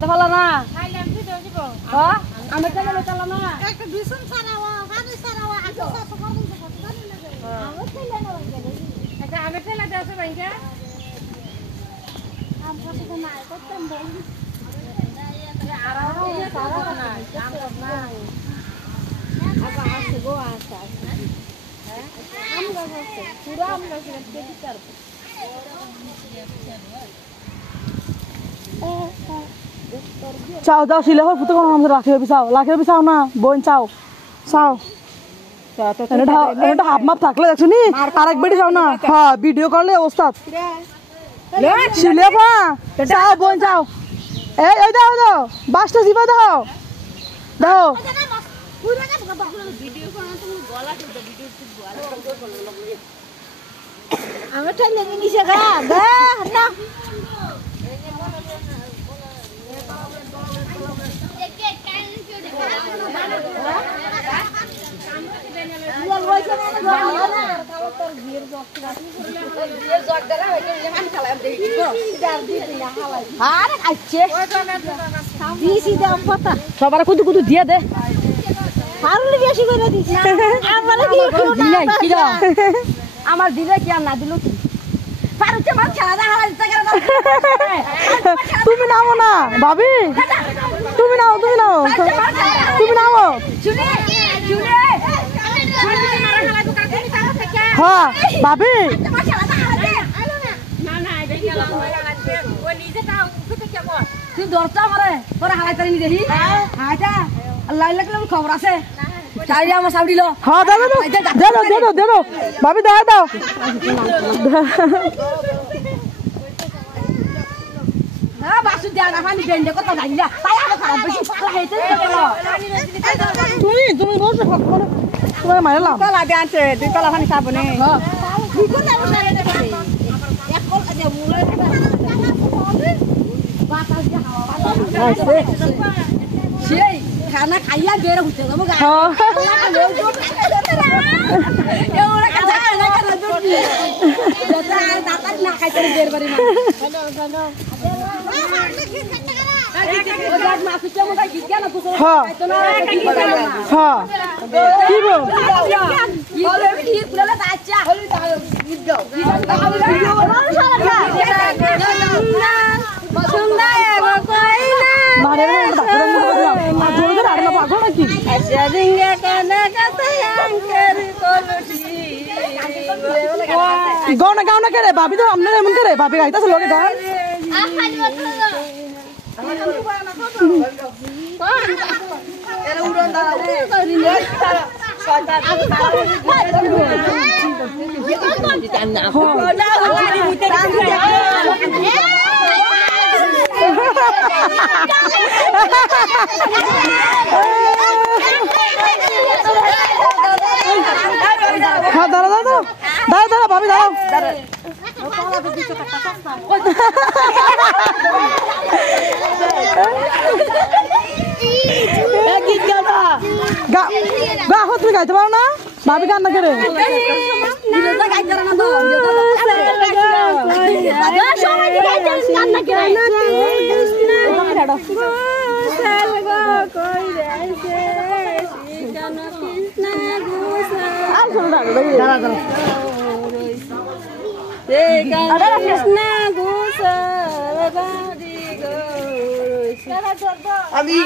ভালো না হ্যাঁ আমি চলে চলো না একটা বিছন ছাড়াও গাড়ি ছাড়াও আগে সফর করতে কত জানি লাগে আমি ফেলে না আচ্ছা আমি ফেলে দেছে ভাইয়া আম পাশে তো নাই করতাম বল আর সারা না কাম কর না আবা আসে গো আসে হ্যাঁ আম গাছ আছে পুরো আম গাছ রেখে দিতে পারবো চাও যাও সিলে হল ফুটো কোন আমরা রাখিও বিছাও লাখিও বিছাও না বোন চাও চাও এটা হাফ মাপ থাকলে দেখছো নি আরেক বেড়ি যাও না হ্যাঁ ভিডিও করলে ওস্তাদ সিলে পা চাও বোন চাও এই দাও দাও বাসটা জিবা দাও দাও ভিডিও করো তুমি গলা তো ভিডিও আমি ঠেলে নিছে গা না সবার কুদু কুদু দিয়ে দে বেশি করে দিছি আমার দিলে কি আর না দিল কি তুমি নামো না ভাবি তুমি নাও তুমি নামো হ্যাঁ ভাবি তুই দরজা মারে তোরা হালাই তারি নি দেখি আচ্ছা আল্লাহ লাগলে খবর আছে চাই আমার সাউডিল হ্যাঁ দাও ভাবি দাও হ্যাঁ বাসু দেয়া না পানি বেন্ডে কত জানিলা তাই আরো খারাপ বেশি ফালা হইছে তুমি বসে তোমার মারলাম কলা দেয়াছে তুই কলা পানি খাবনে সেই খানা খাইয়া বের হইতে যাবো গা এওরা খানা না খাইতে বের বাড়ি না গাও না কে রে ভাবি তো আপনার এমন করে ভাবি গাইতেছে লোকে গান হ্যাঁ দাঁড়া ভাবি দাঁড়াও তুমি গাইতে পারো না ভাবি কান্না করে আমি